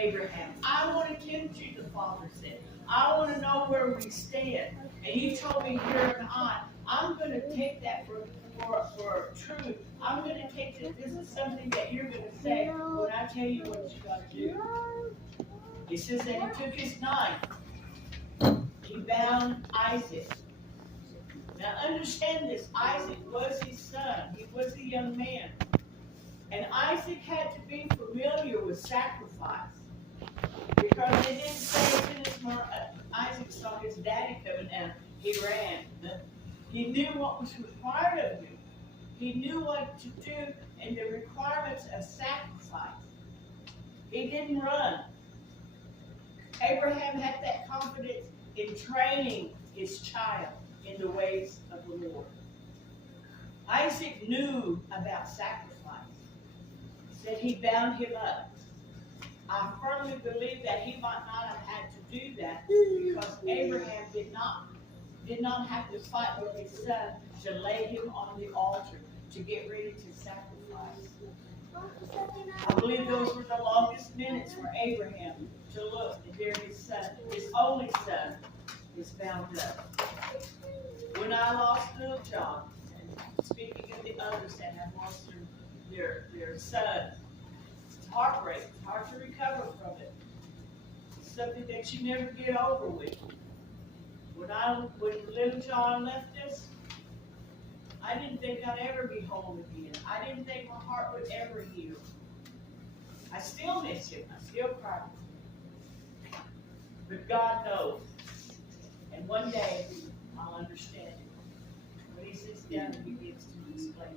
Abraham, I want to tempt you, the father said. I want to know where we stand. And you told me here and I'm going to take that for truth. I'm going to take that this is something that you're going to say when I tell you what you got to do. It says that he took his knife. He bound Isaac. Now understand this, Isaac was his son. He was a young man. And Isaac had to be familiar with sacrifice. Because it didn't say as soon as Isaac saw his daddy coming down, he ran. He knew what was required of him. He knew what to do and the requirements of sacrifice. He didn't run. Abraham had that confidence in training his child in the ways of the Lord. Isaac knew about sacrifice. He said he bound him up. I firmly believe that he might not have had to do that because Abraham did not have to fight with his son to lay him on the altar to get ready to sacrifice. I believe those were the longest minutes for Abraham to look and there his son, his only son, is bound up. When I lost little John, and speaking of the others that have lost their son, it's heartbreak. It's hard to recover from it. It's something that you never get over with. When little John left us, I didn't think I'd ever be home again. I didn't think my heart would ever heal. I still miss him. I still cry. But God knows. And one day I'll understand it. When he sits down and begins to explain it.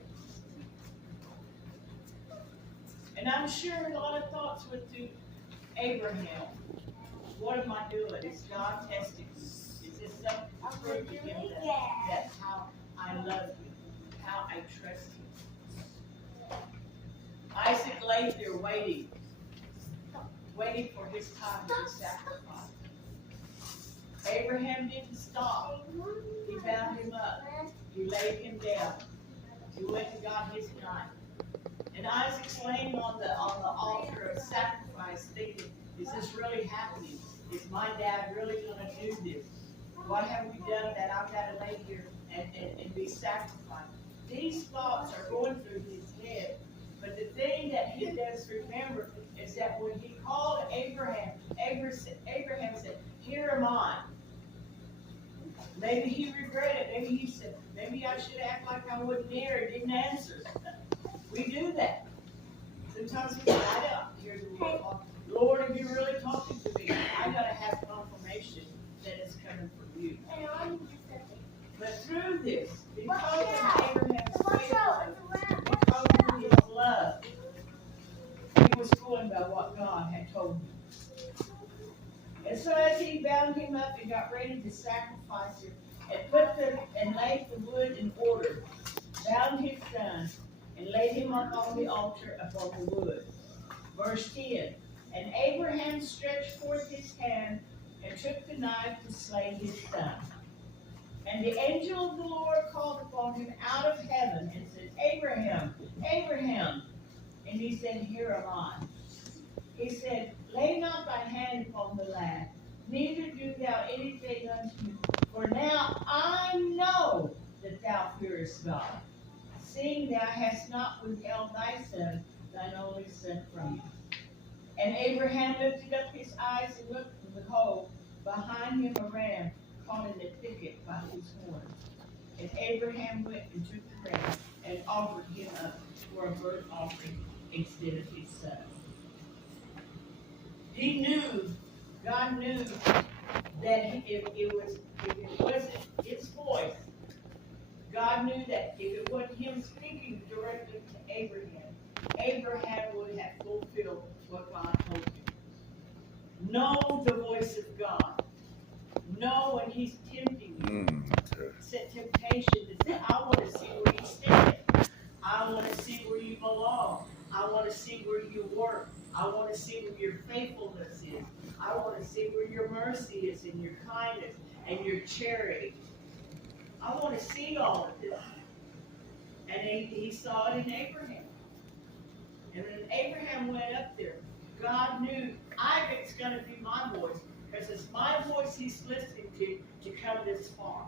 And I'm sure a lot of thoughts went through Abraham. What am I doing? Is God testing me? Is this something to prove to him that's how I love you, how I trust you? Isaac laid there waiting for his time to sacrifice. Abraham didn't stop. He bound him up. He laid him down. He went and got his knife. And Isaac's laying on the altar of sacrifice thinking, is this really happening? Is my dad really going to do this? What have we done that I've got to lay here and be sacrificed? These thoughts are going through his head. But the thing that he does remember is that when he called Abraham, Abraham said, here am I. Maybe he regretted. Maybe he said, maybe I should act like I wasn't there and didn't answer. We do that. Sometimes we say, I don't hear the Lord. Lord, if you're really talking to me, I got to have confirmation that it's coming from you. But through this, because of Abraham's faithfulness, because of his love, he was going by what God had told him. And so as he bound him up and got ready to sacrifice him, and laid the wood in order, bound his son, and laid him up on the altar upon the wood. Verse 10, and Abraham stretched forth his hand and took the knife to slay his son. And the angel of the Lord called upon him out of heaven and said, Abraham, Abraham. And he said, here am I. He said, lay not thy hand upon the lad, neither do thou anything unto me. For now I know that thou fearest God, seeing thou hast not withheld thy son, thine only son from me. And Abraham lifted up his eyes and looked, and behold, behind him a ram caught in the thicket by his horn. And Abraham went and took the ram and offered him up for a burnt offering instead of his son. He knew, God knew that if it wasn't his voice, God knew that if it wasn't him speaking directly to Abraham, Abraham would have fulfilled what God told him. Know the voice of God. Know when he's tempting you. Set temptation to say, I want to see where you stand. I want to see where you belong. I want to see where you work. I want to see where your faithfulness is. I want to see where your mercy is and your kindness and your charity. I want to see all of this. And he saw it in Abraham. And when Abraham went up there, God God knew Isaac's going to be my voice, because it's my voice he's listening to come this far.